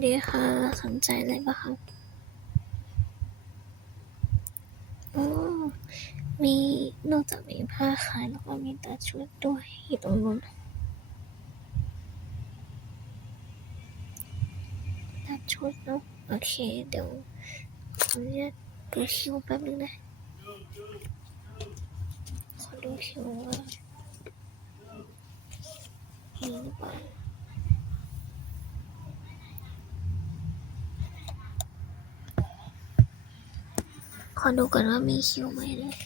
วัสดีค่ะ สนใจอะไรปะคะอ๋อมีนอกจากมีผ้าขายแล้วก็มีตัดชุดด้วยอยู่ตรงนู้นตัดชุดเนาะโอเค เดี๋ยวขออนุญาตดูคิวแป๊บนึงนะขอดูคิวว่ามีหรือเปล่า ขอดูก่อนว่ามีคิวไหมเลย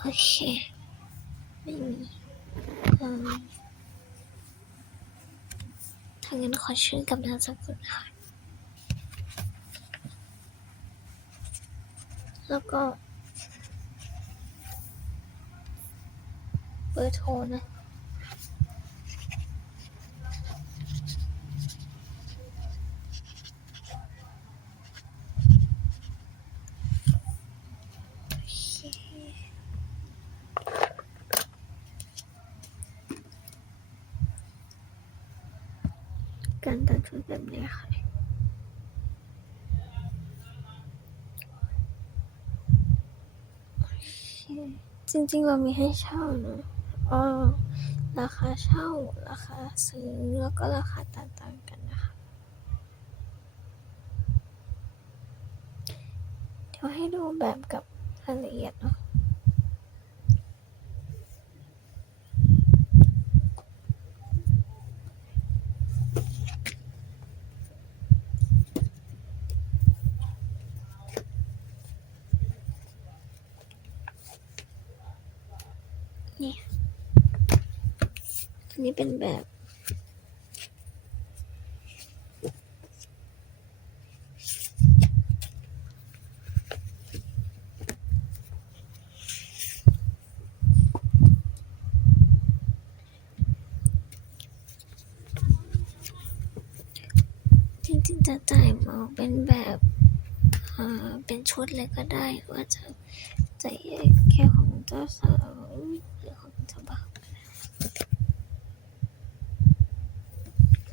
โอเค ไม่มีเอิ่มถ้างั้นข อชื่อกับนามสกุลค่ะ แล้วก็ เบอร์โทรนะ การตัดชุดแบบนี้ค่ะ จริงๆ เรามีให้เช่านะอ๋อราคาเช่า ราคาซื้อ แล้วก็ราคาต่างๆกันนะคะ เดี๋ยวให้ดูแบบกับรายละเอียดเนาะ นี้เป็นแบบจริงๆจะจ่ายมาเป็นแบบอ่าเป็นชุดเลยก็ได้ว่าจะจะแยกแค่ของเจ้าสาวหรือของเจ้าบ่าวก็ได้โ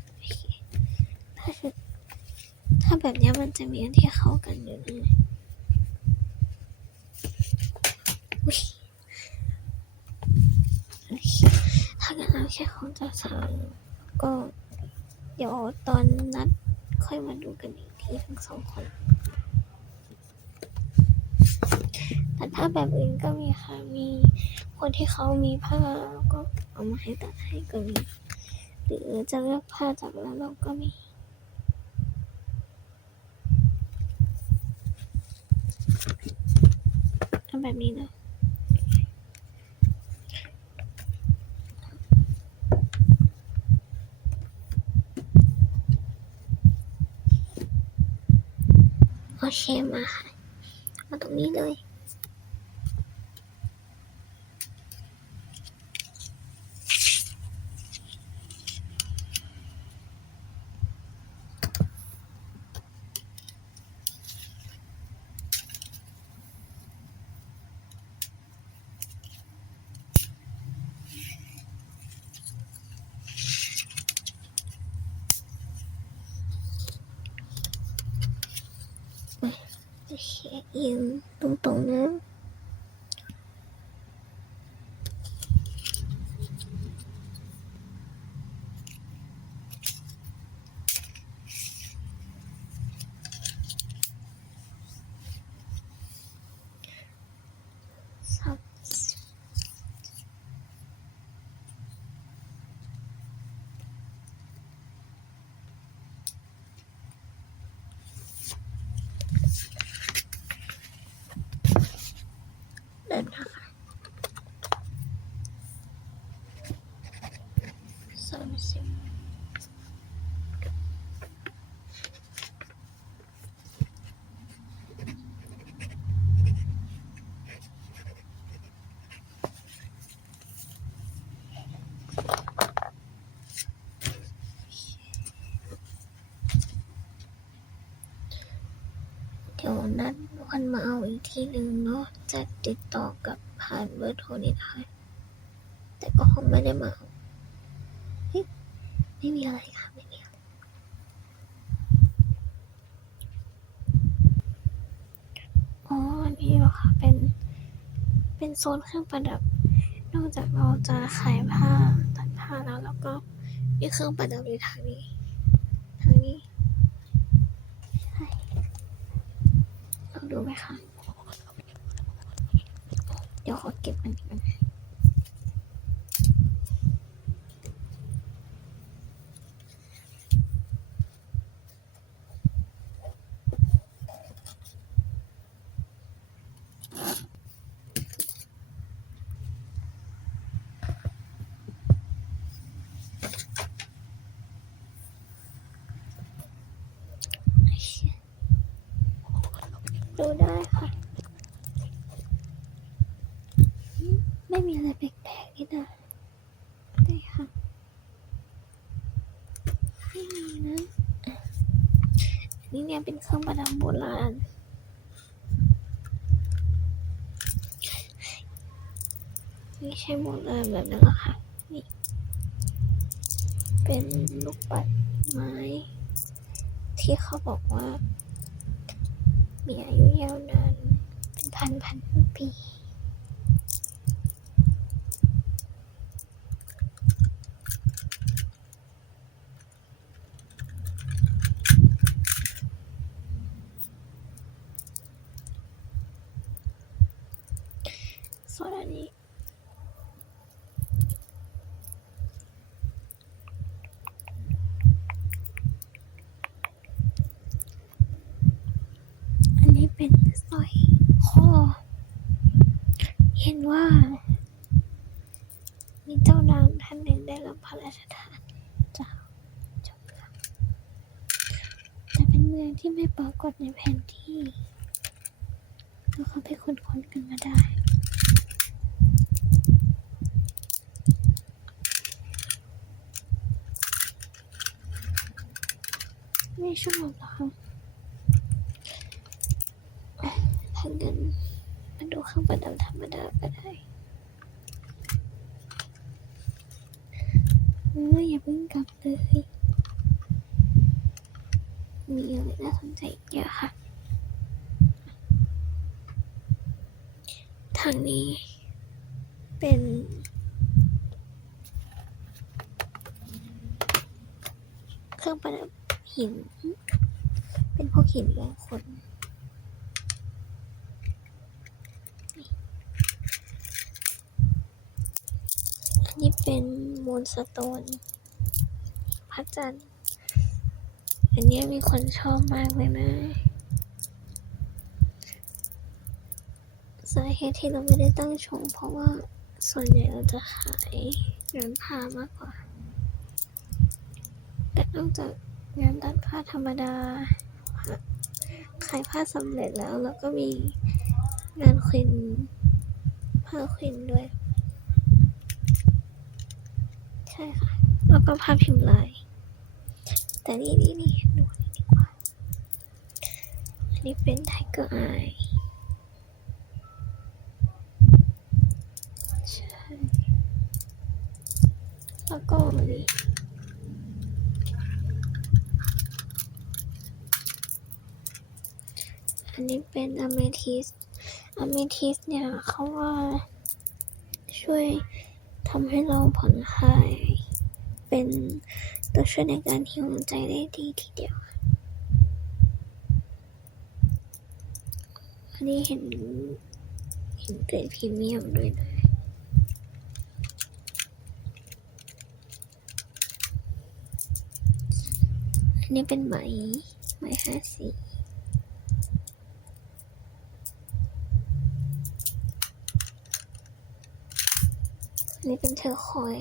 อเคถ้าชุดถ้า แบบนี้มันจะมีอันที่เข้ากันอยู่นะอุ๊ยโอเคถ้างั้นเอาแค่ของเจ้าสาวก็เดี๋ยวตอนนัดค่อยมาดูกันอีกทีทั้งสองคนแต่ถ้าแบบอื่นก็มีค่ะ มีคนที่เขามีผ้าแล้วก็เอามาให้ตัดให้ก็มี หรือจะเลือกผ้าจากร้านเราก็มี เอา แบบนี้นะโอเคมาค่ะมาตรงนี้เลย โอ เคยื เดี๋ยวนัดวันมาเอาอีกทีหนึ่งเนาะจะติดต่อกับผ่านเบอร์โทรนี้ได้แต่ก็คงไม่ได้มา ไม่มีอะไรค่ะไม่มีอะไรอ๋อนี่เหรอคะเป็น เป็นโซนเครื่องประดับ นอกจากเราจะขายผ้าตัดผ้าแล้วแล้วก็มีเครื่องประดับอยู่ทางนี้ ทางนี้ใช่ลองดูไหมคะ เดี๋ยวขอเก็บอันนี้ก่อนดูได้ค่ะ ไม่มีอะไรแปลกๆนี่นะได้ค่ะไม่มีนะอะอันนี้เนี่ยเป็นเครื่องประดับโบราณไม่ใช่โบราณแบบนั้นหรอกค่ะนี่เป็นลูกปัดไม้ ที่เขาบอกว่า มีอายุยาวนานเป็นพันพันปี ส่วนอันนี้ อันนี้เป็นสร้อยคอเห็นว่า มีเจ้านางท่านหนึ่งได้รับพระราชทานจากเจ้าเมืองแต่เป็นเมืองที่ไม่ปรากฏในแผนที่แล้วเขาไปค้นค้นกันมาได้ ไม่ชอบหรอคะถ้างั้นมาดูเครื่องประดับธรรมดาก็ได้เอออย่าเพิ่งกลับเลย มีอะไรน่าสนใจเยอะค่ะ ทางนี้เป็นเครื่องประดับหิน เป็นพวกหินมงคลอันนี้เป็นมูลสโตนพระจันทร์ อันนี้มีคนชอบมากเลยนะสาเหตุที่เราไม่ได้ตั้งชงเพราะว่าส่วนใหญ่เราจะขายงานผ้ามากกว่า แต่นอกจากงานตัดผ้าธรรมดา ขายผ้าสำเร็จแล้วแล้วก็มีงานควินผ้าควินด้วย ใช่ค่ะ แล้วก็ผ้าพิมพ์ลาย แต่นี่นี่นี่ดูนี่ดีกว่า อันนี้เป็นไทเกอร์ไอใช่แล้วก็นี่อันนี้เป็นอเมทิสอเมทิสเนี่ยเขาว่าช่วยทำให้เราผ่อนคลาย เป็น ตัวช่วยในการฮิวใจได้ดีทีเดียว อันนี้เห็น เห็นเกรดพรีเมียมด้วยนะอันนี้เป็นไหมไหมห้าสีอันนี้เป็นเทอคอย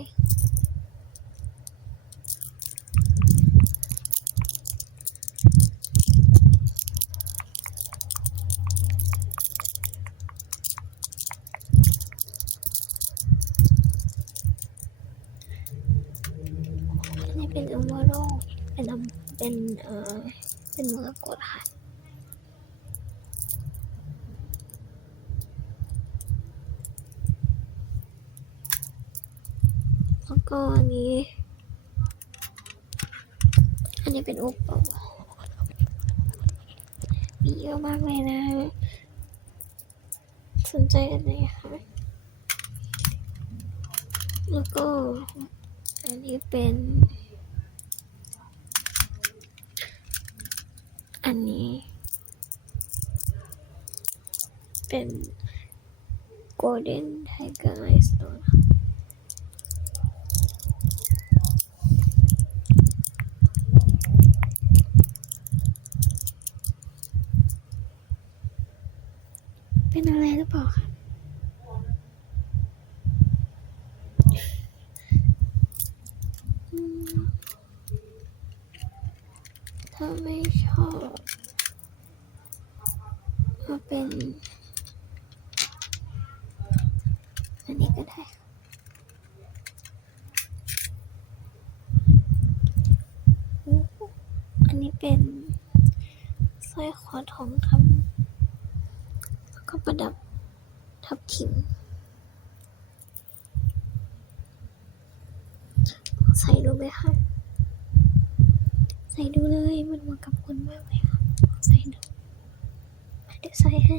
แล้วก็อันนี้ อันนี้เป็นอุปกรณ์มีเยอะมากเลยนะ สนใจกันไหมคะแล้วก็อันนี้เป็น เป็น Golden Tiger Eye Stone เป็นอะไรหรือเปล่าคะถ้าไม่ชอบก็เป็น อันนี้ก็ได้ค่ะโอ้อันนี้เป็นสร้อยคอทองคำแล้วก็ประดับทับทิมใส่ดู ไหมคะใส่ดูเลยมันเหมาะกับคุณมากเลยค่ะใส่ดูเดี๋ยวใส่ให้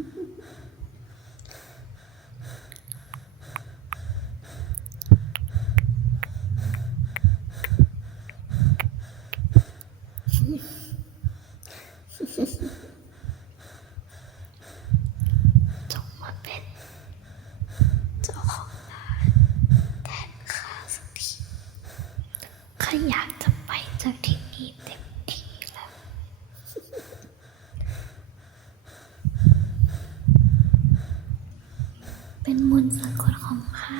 เป็นมนต์สะกดของข้า